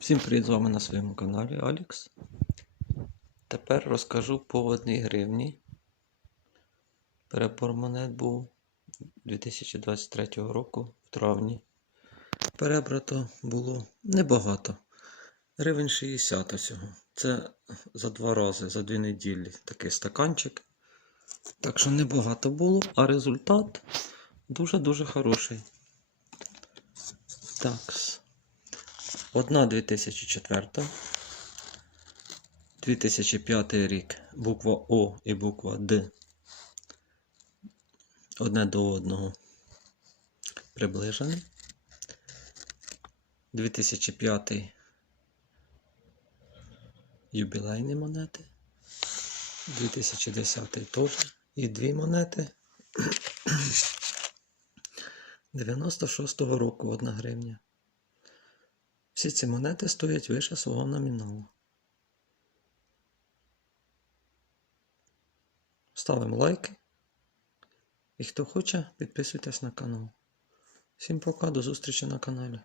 Всім привіт з вами на своєму каналі Алікс. Тепер розкажу по 1 гривні. Перебор монет був 2023 року в травні. Перебрато було небагато. Гривень 60 усього. Це за два рази, за дві неділі такий стаканчик. Так що небагато було, а результат дуже-дуже хороший. Такс. Одна 2004, 2005 рік буква О і буква Д. Одне до одного приближені. 2005 юбілейні монети. 2010 теж. І дві монети. 96-го року 1 гривня. Всі ці монети стоять вище свого номіналу. Ставимо лайки. І хто хоче, підписуйтесь на канал. Всім пока, до зустрічі на каналі.